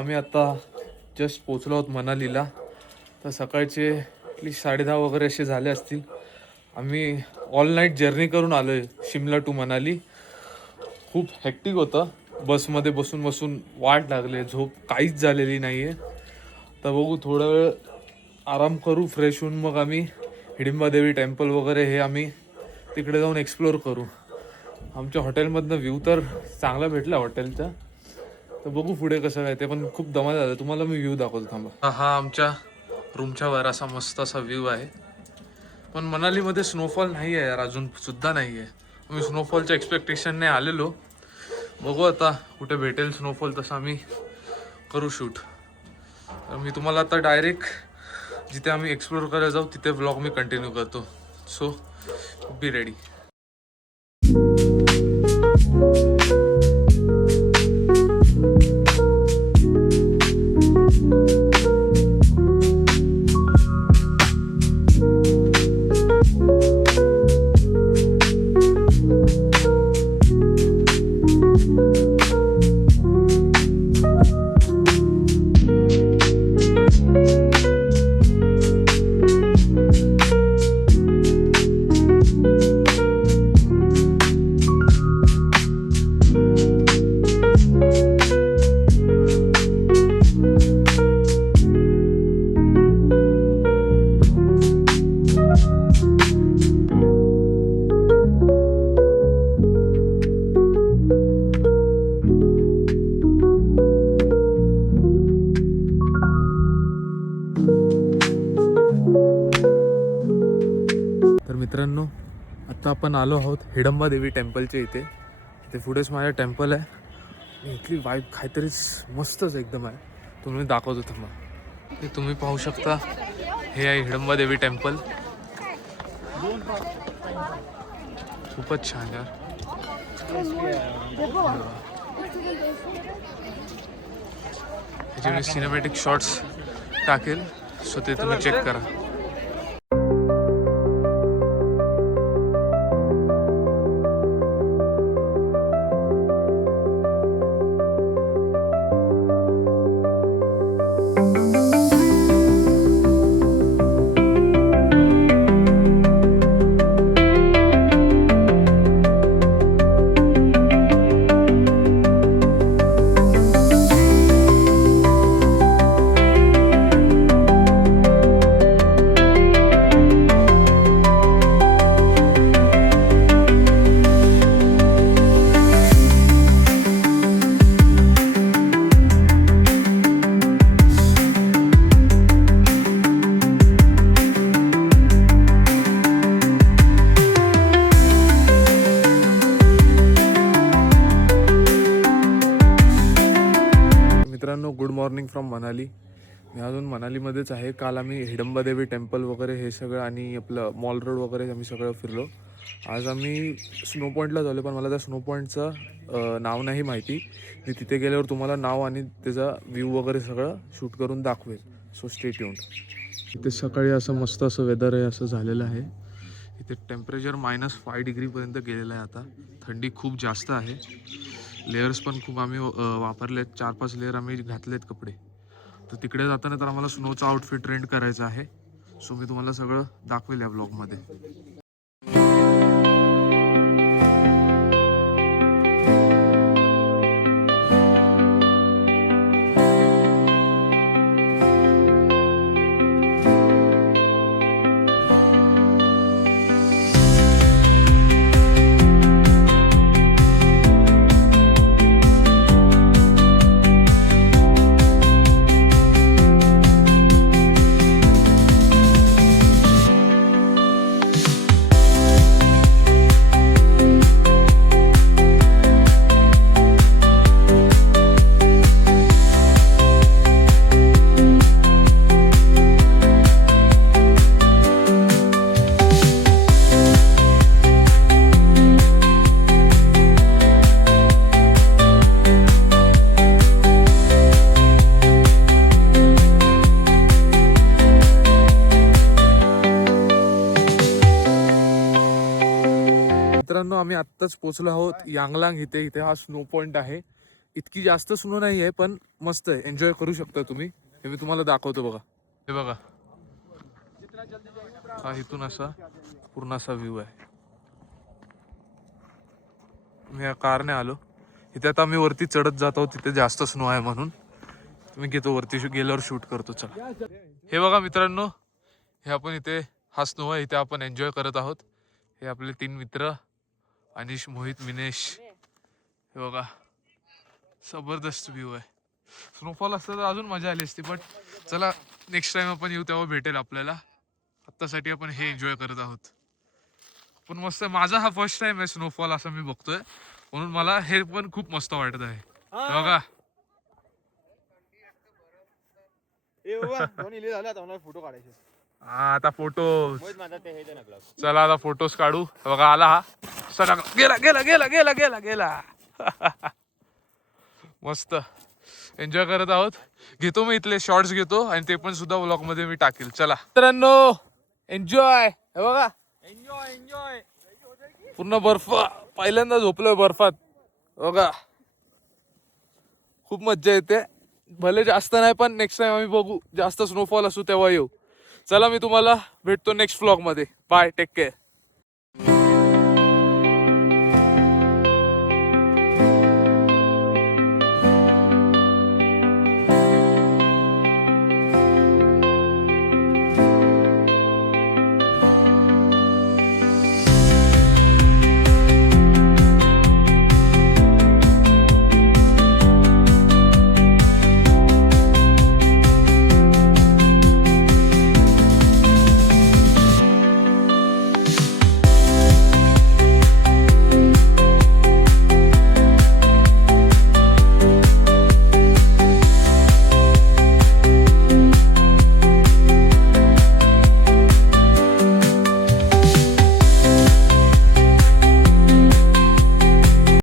आम्ही आता जस्ट पोचलो आहोत मनालीला. तर सकाळचे ॲटलीस्ट 10:30 वगैरे असे झाले असतील. आम्ही ऑल नाईट जर्नी करून आलो आहे शिमला टू मनाली. खूप हेक्टिक होतं, बसमध्ये बसून बसून वाट लागले, झोप काहीच झालेली नाही आहे. तर बघू थोडा वेळ आराम करू, फ्रेश होऊन मग आम्ही हिडिंबा देवी टेम्पल वगैरे हे आम्ही तिकडे जाऊन एक्सप्लोअर करू. आमच्या हॉटेलमधनं व्ह्यू तर चांगला भेटला हॉटेलचा. तर बघू पुढे कसं काय, ते पण खूप धमाल झालं. तुम्हाला मी व्ह्यू दाखवतो थांबा. हा आमच्या रूमच्या वर असा मस्त असा व्ह्यू आहे. पण मनालीमध्ये स्नोफॉल नाही आहे यार, अजून सुद्धा नाही आहे. मी स्नोफॉलच्या एक्सपेक्टेशनने आलेलो. बघू आता कुठे भेटेल स्नोफॉल, तसं आम्ही करू शूट. तर मी तुम्हाला आता डायरेक्ट जिथे आम्ही एक्सप्लोअर करायला जाऊ तिथे व्लॉग मी कंटिन्यू करतो. So be ready. मित्रांनो, आता आपण आलो आहोत हिडंबा देवी टेम्पलच्या इथे. इथे पुढेच माझ्या टेम्पल आहे. इथली वाईब काहीतरीच मस्तच एकदम आहे. तुम्ही दाखवतो थांबा. हे तुम्ही पाहू शकता, हे आहे हिडंबा देवी टेम्पल. खूपच छान यार. ह्याचे मी सिनेमॅटिक शॉट्स टाकेल, सो ते तुम्ही चेक करा. मित्रांनो, गुड मॉर्निंग फ्रॉम मनाली. मी अजून मनालीमध्येच आहे. काल आम्ही हिडंबा देवी टेम्पल वगैरे हे सगळं आणि आपलं मॉल रोड वगैरे आम्ही सगळं फिरलो. आज आम्ही स्नो पॉईंटला झालो, पण मला त्या स्नो पॉईंटचं नाव नाही माहिती. मी तिथे गेल्यावर तुम्हाला नाव आणि त्याचा व्ह्यू वगैरे सगळं शूट करून दाखवेल. So stay tuned. इथे सकाळी असं मस्त असं वेदर आहे, असं झालेलं आहे. इथे टेम्परेचर -5 डिग्रीपर्यंत गेलेलं आहे. आता थंडी खूप जास्त आहे. लेयर्स पण खूप आम्ही वापरलेत. 4-5 लेअर आम्ही घातलेत कपडे. तर तिकडे जाताना तर आम्हाला स्नोचा आउटफिट रेंट करायचा आहे. सो मी तुम्हाला सगळं दाखवेल या ब्लॉगमध्ये. मित्रांनो, आम्ही आत्ताच पोहोचलो आहोत यांगलांग. इथे हा स्नो पॉइंट आहे. इतकी जास्त स्नो नाही आहे पण मस्त आहे, एन्जॉय करू शकता तुम्ही. हे मी तुम्हाला दाखवतो बघा. हे बघा, हा इथून असा पूर्ण असा व्ह्यू आहे. मी या कारने आलो इथे. आता आम्ही वरती चढत जातो, तिथे जास्त स्नो आहे म्हणून. तुम्ही घेतो वरती गेल्यावर शूट करतो. चला, हे बघा मित्रांनो, हे आपण इथे हा स्नो आहे, इथे आपण एन्जॉय करत आहोत. हे आपले 3 मित्र अनिश, मोहित, मिनेश. हे बघा, जबरदस्त व्ह्यू आहे. स्नोफॉल असतं तर अजून मजा आली असती, बट चला नेक्स्ट टाइम आपण येऊ तेव्हा भेटेल आपल्याला. आत्तासाठी आपण हे एन्जॉय करत आहोत. पण मस्त, माझा हा फर्स्ट टाइम आहे स्नोफॉल असं मी बघतोय, म्हणून मला हे पण खूप मस्त वाटत आहे. बघा, फोटो काढायचे. हा आता फोटो, चला आता फोटोज काढू. बघा आला हा, चला गेला गेला गेला गेला गेला गेला. मस्त एन्जॉय करत आहोत. घेतो मी इथले शॉर्ट्स घेतो आणि ते पण सुद्धा व्लॉग मध्ये मी टाकेल. चला मित्रांनो, एन्जॉय. हे बघा, एन्जॉय एन्जॉय. पूर्ण बर्फ, पहिल्यांदा झोपलोय बर्फात. बघा, खूप मज्जा येते. भले जास्त नाही पण नेक्स्ट टाइम आम्ही बघू, जास्त स्नोफॉल असू तेव्हा येऊ. चला, मी तुम्हाला भेटतो नेक्स्ट व्लॉग मध्ये. Bye, take care.